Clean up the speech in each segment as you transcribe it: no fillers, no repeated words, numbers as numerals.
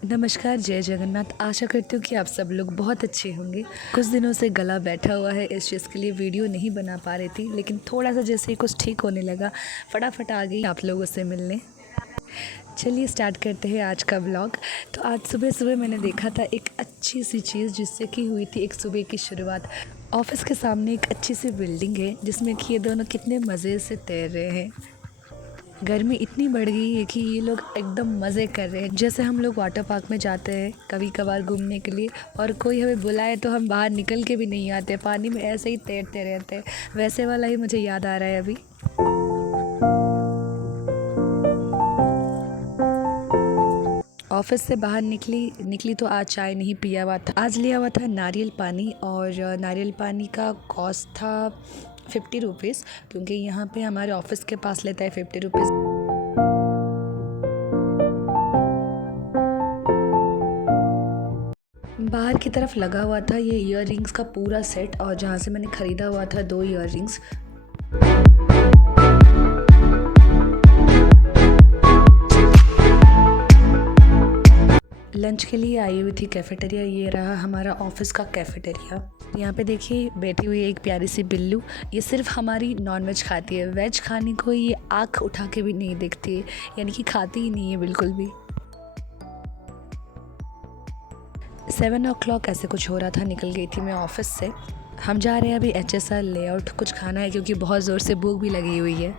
नमस्कार, जय जगन्नाथ। आशा करती हूँ कि आप सब लोग बहुत अच्छे होंगे। कुछ दिनों से गला बैठा हुआ है, इस चीज़ के लिए वीडियो नहीं बना पा रही थी, लेकिन थोड़ा सा जैसे ही कुछ ठीक होने लगा फटाफट आ गई आप लोगों से मिलने। चलिए स्टार्ट करते हैं आज का व्लॉग। तो आज सुबह सुबह मैंने देखा था एक अच्छी सी चीज़ जिससे कि हुई थी एक सुबह की शुरुआत। ऑफिस के सामने एक अच्छी सी बिल्डिंग है जिसमें कि ये दोनों कितने मज़े से तैर रहे हैं। गर्मी इतनी बढ़ गई है कि ये लोग एकदम मज़े कर रहे हैं। जैसे हम लोग वाटर पार्क में जाते हैं कभी कभार घूमने के लिए और कोई हमें बुलाए तो हम बाहर निकल के भी नहीं आते, पानी में ऐसे ही तैरते रहते हैं, वैसे वाला ही मुझे याद आ रहा है अभी। ऑफिस से बाहर निकली तो आज चाय नहीं पिया हुआ था। आज लिया हुआ था नारियल पानी और नारियल पानी का कॉस्ट था 50 रुपीज़, क्योंकि यहाँ पे हमारे ऑफिस के पास लेता है 50 रुपीज़। बाहर की तरफ लगा हुआ था ये ईयर रिंग्स का पूरा सेट, और जहाँ से मैंने ख़रीदा हुआ था 2 ईयर रिंग्स। लंच के लिए आई हुई थी कैफ़ेटेरिया। ये रहा हमारा ऑफिस का कैफ़ेटेरिया। यहाँ पे देखिए बैठी हुई है एक प्यारी सी बिल्लू। ये सिर्फ हमारी नॉनवेज खाती है, वेज खाने को ये आँख उठा के भी नहीं देखती है, यानी कि खाती ही नहीं है बिल्कुल भी। 7 o'clock ऐसे कुछ हो रहा था, निकल गई थी मैं ऑफिस से। हम जा रहे हैं अभी HSR लेआउट, कुछ खाना है क्योंकि बहुत ज़ोर से भूख भी लगी हुई है।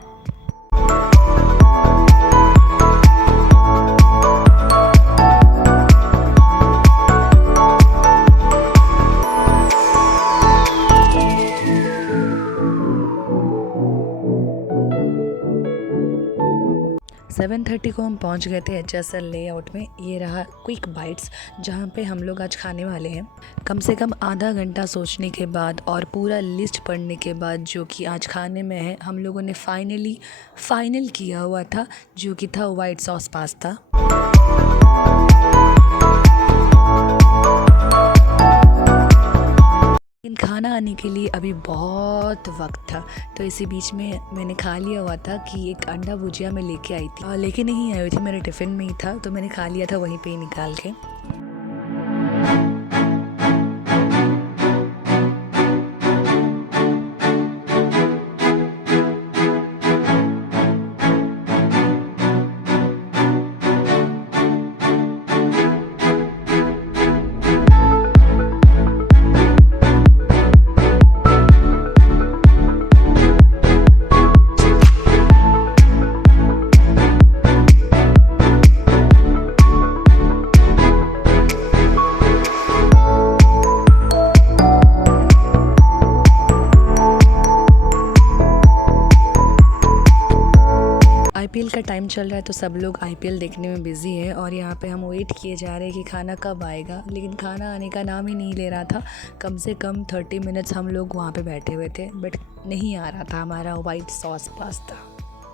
सेवन 7:30 को हम पहुंच गए थे HSR लेआउट में। ये रहा क्विक बाइट्स जहां पे हम लोग आज खाने वाले हैं। कम से कम आधा घंटा सोचने के बाद और पूरा लिस्ट पढ़ने के बाद जो कि आज खाने में है, हम लोगों ने फाइनल किया हुआ था, जो कि था वाइट सॉस पास्ता। लेकिन खाना आने के लिए अभी बहुत वक्त था, तो इसी बीच में मैंने खा लिया हुआ था कि एक अंडा भुजिया मैं लेके आई थी, लेके नहीं आई हुई थी, मेरे टिफ़िन में ही था, तो मैंने खा लिया था वहीं पे ही निकाल के। IPL का टाइम चल रहा है तो सब लोग IPL देखने में बिज़ी है, और यहाँ पे हम वेट किए जा रहे हैं कि खाना कब आएगा, लेकिन खाना आने का नाम ही नहीं ले रहा था। कम से कम 30 मिनट्स हम लोग वहाँ पे बैठे हुए थे, बट नहीं आ रहा था हमारा वाइट सॉस पास्ता,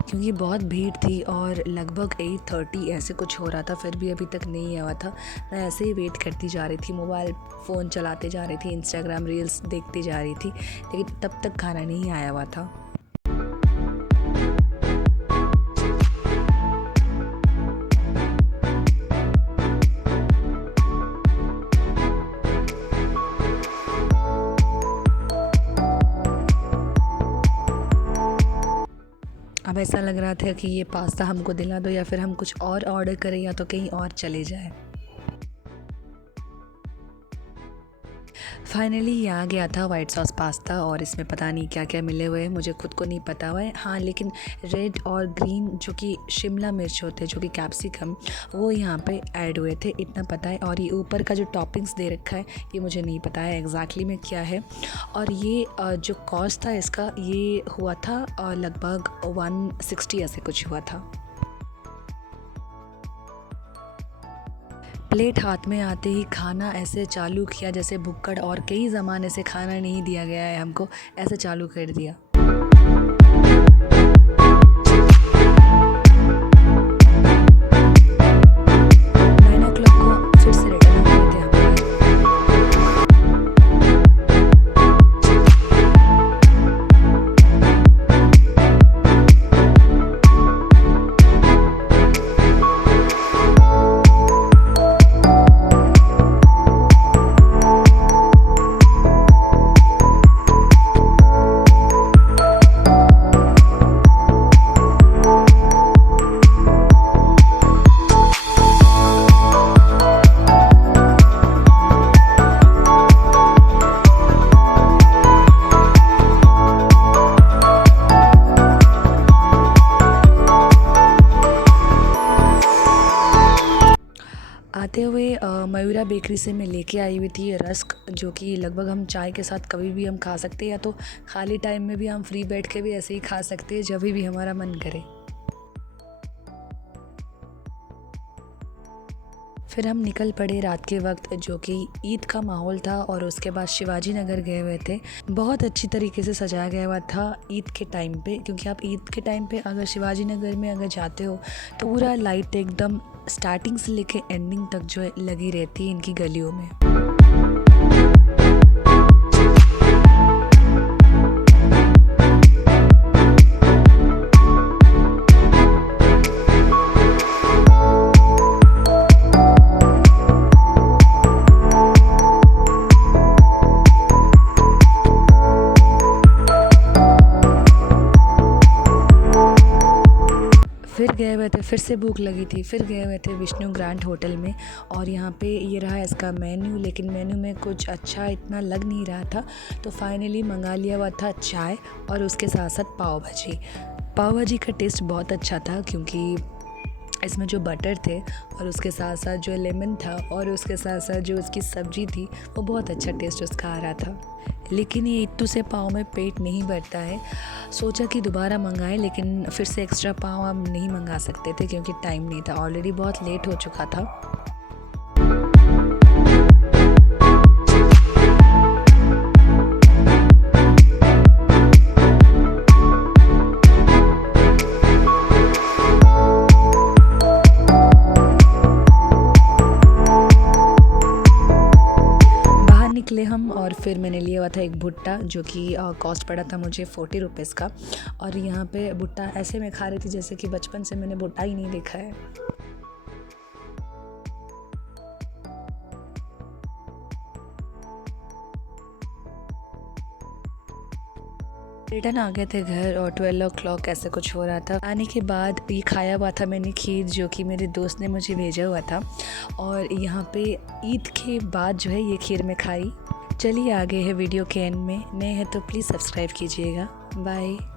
क्योंकि बहुत भीड़ थी और लगभग 8:30 ऐसे कुछ हो रहा था, फिर भी अभी तक नहीं आया था। मैं ऐसे ही वेट करती जा रही थी, मोबाइल फ़ोन चलाते जा रही थी, इंस्टाग्राम रील्स देखती जा रही थी, लेकिन तब तक खाना नहीं आया हुआ था। अब ऐसा लग रहा था कि ये पास्ता हमको दिला दो या फिर हम कुछ और ऑर्डर करें या तो कहीं और चले जाएं। फाइनली ये आ गया था वाइट सॉस पास्ता, और इसमें पता नहीं क्या क्या मिले हुए हैं, मुझे खुद को नहीं पता हुआ है। हाँ, लेकिन रेड और ग्रीन जो कि शिमला मिर्च होते हैं, जो कि कैप्सिकम, वो यहाँ पे ऐड हुए थे, इतना पता है। और ये ऊपर का जो टॉपिंग्स दे रखा है ये मुझे नहीं पता है एग्जैक्टली में क्या है। और ये जो कॉस्ट था इसका, ये हुआ था लगभग 160 ऐसे कुछ हुआ था। प्लेट हाथ में आते ही खाना ऐसे चालू किया जैसे भुक्कड़, और कई ज़माने से खाना नहीं दिया गया है हमको, ऐसे चालू कर दिया। 9 o'clock को फिर से रिटर्न हो गए थे हम। आते हुए मयूरा बेकरी से मैं लेके आई हुई थी रस्क, जो कि लगभग हम चाय के साथ कभी भी हम खा सकते हैं, या तो खाली टाइम में भी हम फ्री बैठ के भी ऐसे ही खा सकते हैं जब भी हमारा मन करे। फिर हम निकल पड़े रात के वक्त, जो कि ईद का माहौल था, और उसके बाद शिवाजी नगर गए हुए थे। बहुत अच्छी तरीके से सजाया गया हुआ था ईद के टाइम पे, क्योंकि आप ईद के टाइम पे अगर शिवाजी नगर में अगर जाते हो तो पूरा लाइट एकदम स्टार्टिंग से लेके एंडिंग तक जो है लगी रहती है इनकी गलियों में। फिर से भूख लगी थी, फिर गए हुए थे विष्णु ग्रैंड होटल में, और यहाँ पे ये रहा इसका मेन्यू, लेकिन मेन्यू में कुछ अच्छा इतना लग नहीं रहा था, तो फाइनली मंगा लिया हुआ था चाय और उसके साथ साथ पाव भाजी। पाव भाजी का टेस्ट बहुत अच्छा था, क्योंकि इसमें जो बटर थे और उसके साथ साथ जो लेमन था और उसके साथ साथ जो उसकी सब्ज़ी थी वो बहुत अच्छा टेस्ट उसका आ रहा था। लेकिन ये इत्तू से पाव में पेट नहीं भरता है। सोचा कि दोबारा मंगाएं, लेकिन फिर से एक्स्ट्रा पाव हम नहीं मंगा सकते थे क्योंकि टाइम नहीं था, ऑलरेडी बहुत लेट हो चुका था। निकले हम, और फिर मैंने लिया हुआ था एक भुट्टा, जो कि कॉस्ट पड़ा था मुझे 40 रुपीज़ का। और यहाँ पे भुट्टा ऐसे मैं खा रही थी जैसे कि बचपन से मैंने भुट्टा ही नहीं देखा है। रिटर्न आ गए थे घर, और 12 o'clock ऐसे कुछ हो रहा था। आने के बाद ये खाया हुआ था मैंने खीर, जो कि मेरे दोस्त ने मुझे भेजा हुआ था, और यहाँ पे ईद के बाद जो है ये खीर मैं खाई। चलिए आगे है वीडियो के एंड में। नए हैं तो प्लीज़ सब्सक्राइब कीजिएगा। बाय।